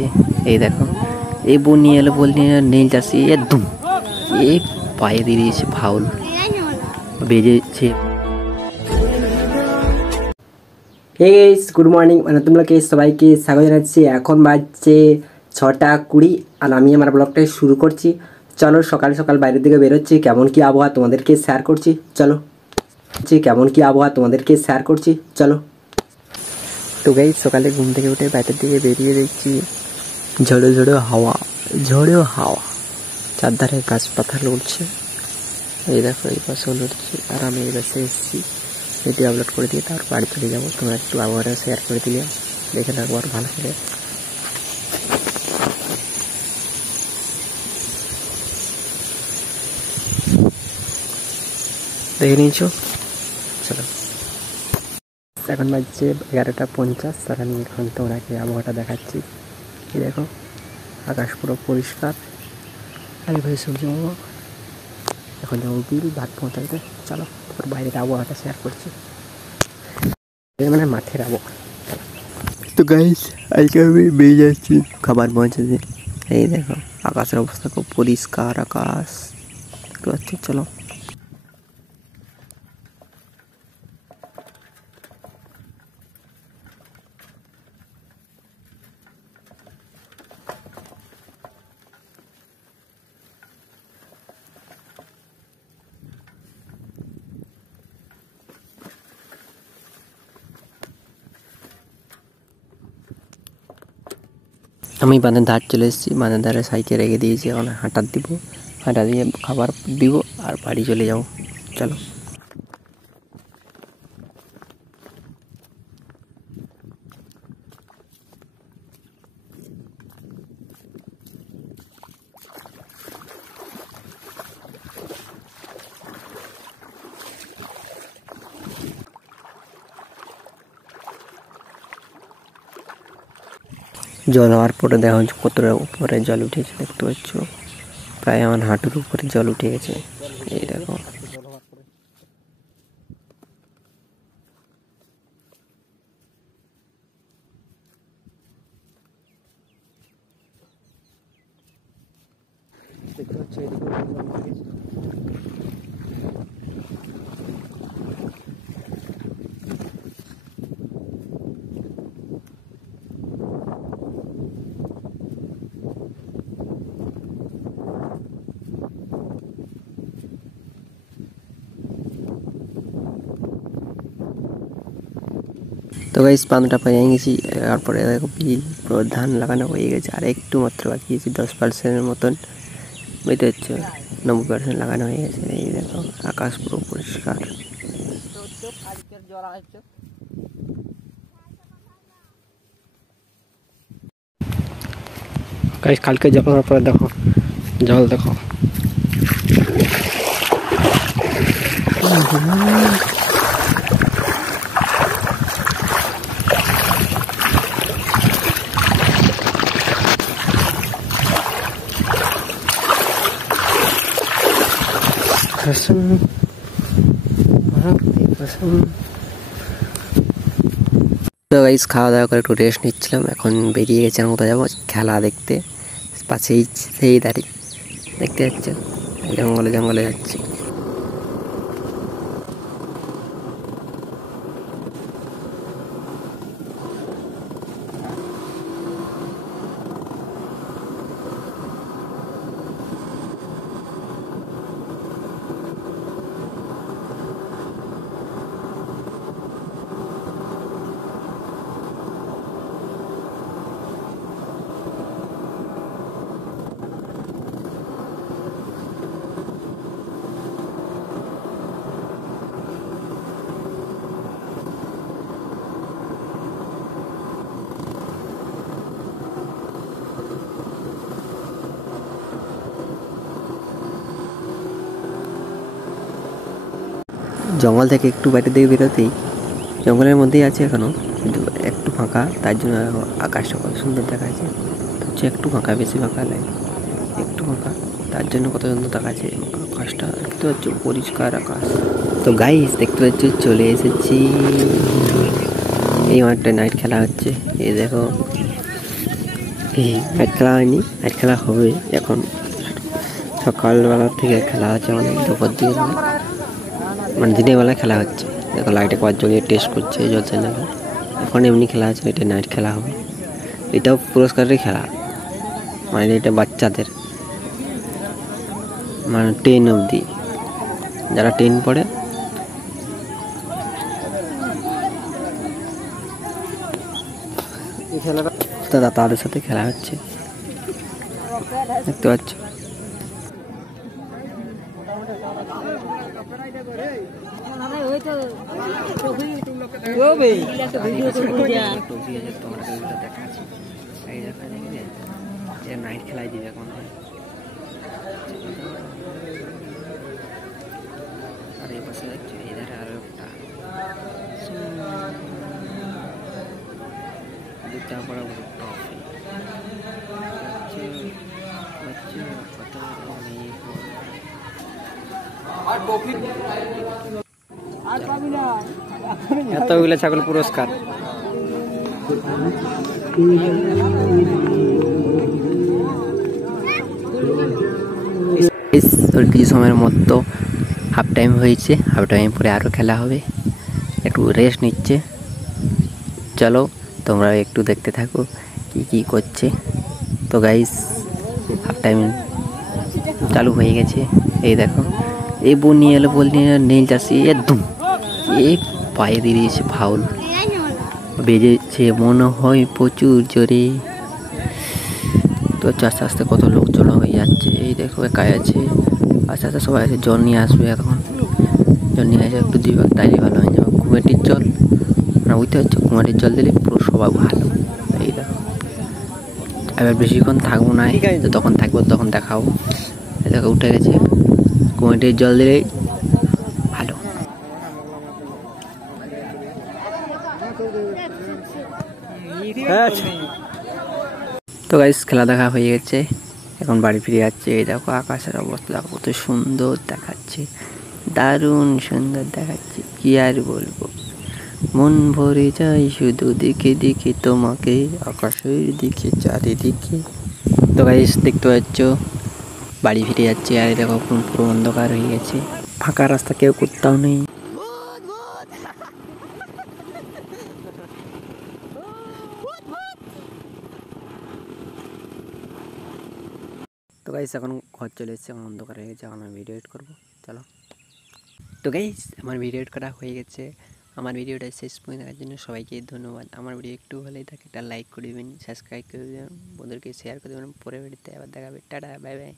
দিয়েছে। এই দেখো এই বোন নিয়ে এলো, বল নিয়ে নীল জার্সি একদম এই পায়ে দিয়ে দিয়েছে, ফাউল বেজেছে। Hey guys, good morning. তোমরাকে সবাইকে স্বাগত জানাচ্ছি। এখন বাজছে 6:20 আর আমি আমার ব্লগটা শুরু করছি। চলো সকাল সকাল বাইরের দিকে বেরোচ্ছি, কেমন কি আবহাওয়া তোমাদেরকে শেয়ার করছি। চলো তো গাইস সকালে ঘুম থেকে উঠে বাইরের দিকে বেরিয়ে দেখছি ঝড়ো হাওয়া চারধারে গাছপাতা লড়ছে। এই দেখো এই পাশেও লড়ছে আর আমি এই পাশে এসেছি। ভিডিও আপলোড করে দিয়ে তারপর বাড়ি চলে যাবো। তোমরা একটু আবহাওয়াটা শেয়ার করে দিলে দেখে থাকবো আর ভালো করে। দেখে নিয়েছো, চলো। এখন বাজছে 11:50 আর আমি এখন তোমাকে আবহাওয়াটা দেখাচ্ছি। এই দেখো আকাশ পুরো পরিষ্কার, আর ভাই সূর্য এখন যাবো বিল ভাত পৌঁছাইতে। চলো তারপর বাইরের আবহাওয়াটা শেয়ার করছি, মানে মাঠের আবহাওয়া। তো গাইস আজকে আমি বেরিয়ে যাচ্ছি খাবার পৌঁছাতে। এই দেখো আকাশের অবস্থা খুব পরিষ্কার আকাশ দেখতে পাচ্ছি। চলো আমি বাঁধের ধার চলে এসেছি। বাঁধের ধারে সাইকেল রেখে দিয়েছি, এখন হাঁটা দিয়ে খাবার দিব আর বাড়ি চলে যাবো। চলো জল হওয়ার পরে দেখা হচ্ছে কতটা উপরে জল উঠেছে, দেখতে পাচ্ছ প্রায় আমার হাঁটুর উপরে জল উঠে গেছে। এই দেখো তো গাইস বাঁধটা পেয়ে গেছি। তারপরে দেখো বিল পুরো ধান লাগানো হয়ে গেছে, আর একটু মাত্র বাকি আছে 10%-এর মতন। বুঝতে পারছো 90% লাগানো হয়ে গেছে। এই দেখো আকাশ পুরো পরিষ্কার। গাইস কালকে জল পরে দেখো জল দেখো তো গাইস খাওয়া দাওয়া করে একটু রেস্ট নিচ্ছিলাম। এখন বেরিয়ে গেছে কোথাও যাবো খেলা দেখতে। পাশেই সেই দাঁড়ি দেখতে যাচ্ছ, জঙ্গলে যাচ্ছি। জঙ্গল থেকে একটু বাইরের দিকে বেরোতেই জঙ্গলের মধ্যেই আছে এখনো, কিন্তু একটু ফাঁকা, তার জন্য আকাশটা কত সুন্দর দেখাচ্ছে। হচ্ছে একটু ফাঁকা, বেশি ফাঁকা লাগে, একটু ফাঁকা, তার জন্য কত সুন্দর দেখাচ্ছে আকাশটা। দেখতে পাচ্ছ পরিষ্কার আকাশ। তো গাইস দেখতে পাচ্ছ চলে এসেছি এই মাঠটা, নাইট খেলা হচ্ছে। এই দেখো এই ম্যাচ খেলা হয়নি, ম্যাচ খেলা হবে এখন। সকালবেলা থেকে খেলা আছে, অনেক দুপুর দিকে মানে দিনের বেলা খেলা হচ্ছে। দেখো লাইটে কয়েক জ্বলিয়ে টেস্ট করছে জ্বলছে না। এখন এমনি খেলা আছে, এটা নাইট খেলা হবে। এটাও পুরস্কারের খেলা, মানে এটা বাচ্চাদের, মানে 10 অবধি, যারা 10 পড়ে। এই খেলাটা তাদের সাথে খেলা হচ্ছে, দেখতে পাচ্ছ। নাইট খেলাই দিবে এখন। আর এই পাশে যাচ্ছে, এধারে আরো একটা দুটা বড় বড় ট্রফি। এতগুলো ছাগল পুরস্কার। কিছু সময়ের মতো হাফ টাইম হয়েছে, হাফ টাইম পরে আরও খেলা হবে, একটু রেস্ট নিচ্ছে। চলো তোমরা একটু দেখতে থাকো কি কি করছে। তো গাইস হাফ টাইম চালু হয়ে গেছে। এই দেখো এই বোন নিয়ে এলো, বল নিয়ে নীল চাষি একদম এই পায়ে দিয়ে দিয়েছে ফাউল, বেজেছে মনে হয় প্রচুর জোরে। তো আস্তে আস্তে কত লোক জড়ো হয়ে যাচ্ছে। এই দেখো একাই আছে, আস্তে আস্তে সবাই আছে। জল নিয়ে আসবে এখন, জল নিয়ে আসে একটু দিবে, তাইলে ভালো হয়ে যাবে। কুমিটির জল না বুঝতে পারছো, কুমিটির জল দিলে পুরো সবাই ভালো। এই দেখো এবার বেশিক্ষণ থাকবো না, তখন থাকবো তখন দেখাবো। এই দেখো উঠে গেছে, কুমিটির জল দিলেই ভালো। তো গাইস খেলা দেখা হয়ে গেছে, এখন বাড়ি ফিরে যাচ্ছে। এই দেখো আকাশের অবস্থা দেখো কত সুন্দর দেখাচ্ছে, দারুণ সুন্দর দেখাচ্ছে, কি আর বলবো। মন ভরে যায় শুধু দেখে দেখে তোমাকে, আকাশের দিকে চারিদিকে। তো গাইস দেখতে পাচ্ছ বাড়ি ফিরে যাচ্ছে, আর দেখো পুরো অন্ধকার হয়ে গেছে, ফাঁকা রাস্তা, কেউ কোথাও নেই। তো গাইস এখন ঘর চলে এসেছে, এখন অন্ধকার হয়ে গেছে, এখন আমি ভিডিও এডিট করবো। চলো। তো গাইস আমার ভিডিও এডিট করা হয়ে গেছে। আমার ভিডিওটা শেষ পর্যন্ত দেখার জন্য সবাইকে ধন্যবাদ। আমার ভিডিও একটু ভালোই থাকে, একটা লাইক করে দেবেন, সাবস্ক্রাইব করে দেবেন, বন্ধুদেরকে শেয়ার করে দেবেন। পরের ভিডিওতে আবার দেখাবে। Tata, bye bye.